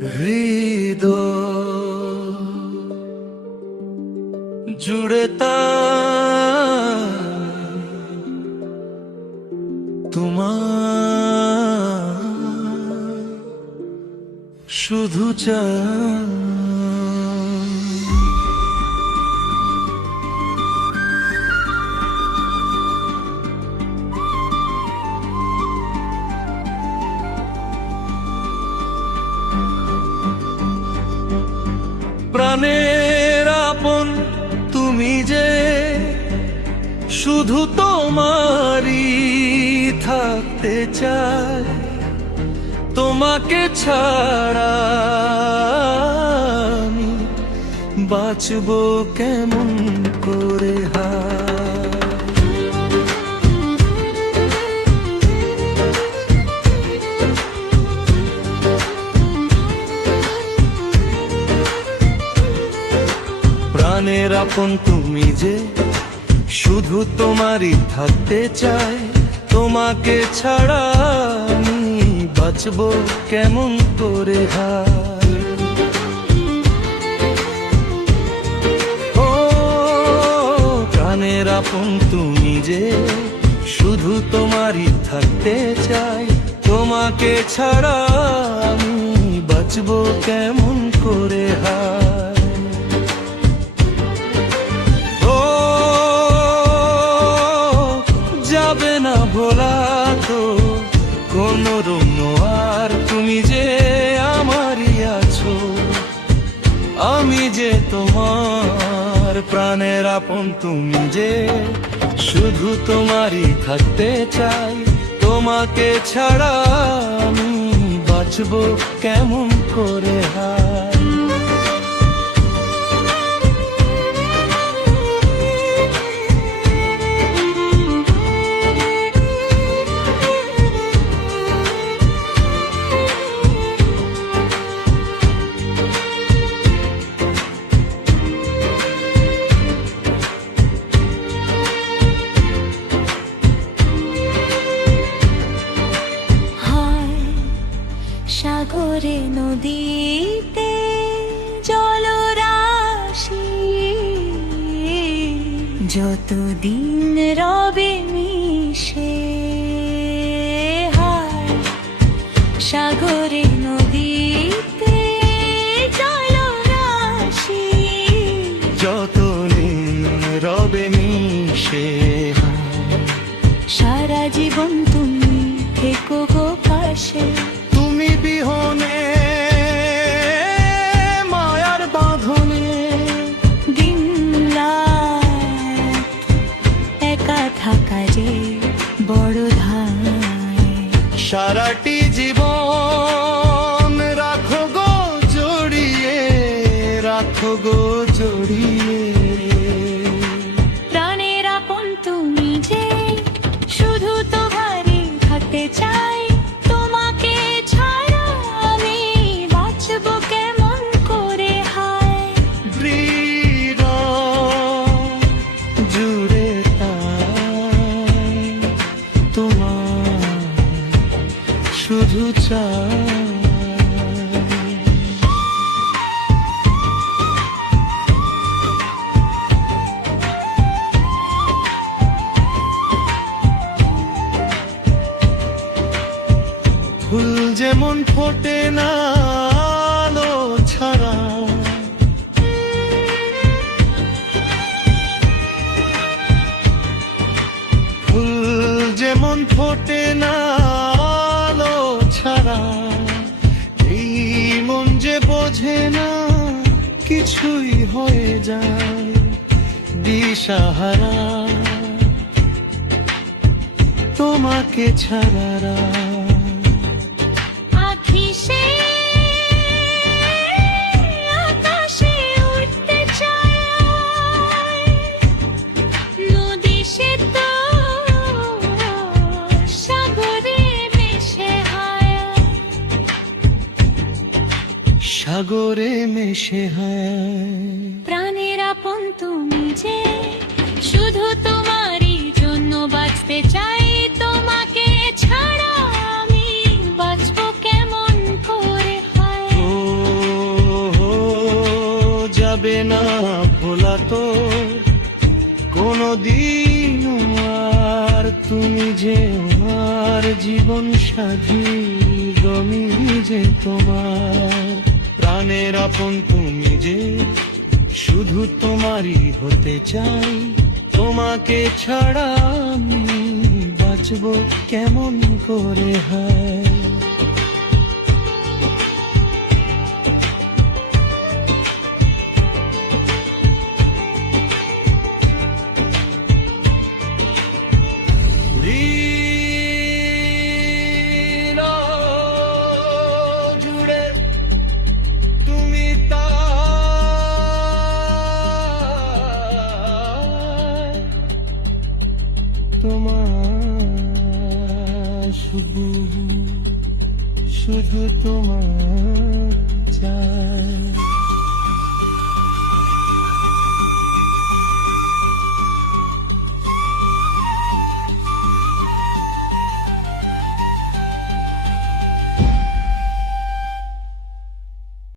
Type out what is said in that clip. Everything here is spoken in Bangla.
হৃদয় জুড়ে তোমার শুধু চাই প্রাণের আপন তুমি যে শুধু তোমারই থাকতে চাই তোমাকে ছাড়া আমি বাঁচবো কেমন করে প্রাণের আপন তুমি যে শুধু তোমারই থাকতে চাই তোমাকে ছাড়া আমি বাঁচবো কেমন করে ও প্রাণের আপন তুমি যে শুধু তোমারই থাকতে চাই তোমাকে ছাড়া আমি বাঁচবো কেমন করে যাবে না ভোলা তো কোনো রুম আর তুমি যে আমারই আছো আমি যে তোমার প্রাণের আপন তুমি যে শুধু তোমারই থাকতে চাই তোমাকে ছাড়া আমি বাঁচবো কেমন করে সাগরে নদীতে জলরাশি যতদিন রবে মিশে হায় সাগরে নদীতে জলরাশি যতদিন রবে মিশে সারা জীবন তুমি থেকো গো পাশে বিহনে মায়ার বাঁধনে দিন রাত একা থাকা যে বড় ধায় সারাটি জীবন রাখো গো জড়িয়ে রাখো গো জড়িয়ে প্রাণের আপন তুমি যে শুধু তোমারই থাকতে চাই শুধু চাই ফুল যেমন ফোটে না আলো ছাড়া ফুল যেমন ফোটে না এই মন যে বোঝে না কিছুই হয়ে যায় দিশাহারা তোমাকে ছাড়া সাগরে মেশে হয় প্রাণের আপন তুমি যে শুধু তোমারই জন্য বাঁচতে চাই তোমাকে ছাড়া আমি বাঁচবো কেমন করে হয় যাবে না ভোলা তো কোনদিন, আর তুমি যে আমার জীবন সাথী, আমি যে তোমার প্রাণের আপন, তুমি যে শুধু তোমারই হতে চাই। তোমাকে ছাড়া আমি বাঁচবো কেমন করে হয়। জুড়ে তুমি তাই, তোমার শুধু শুধু তোমার চাই।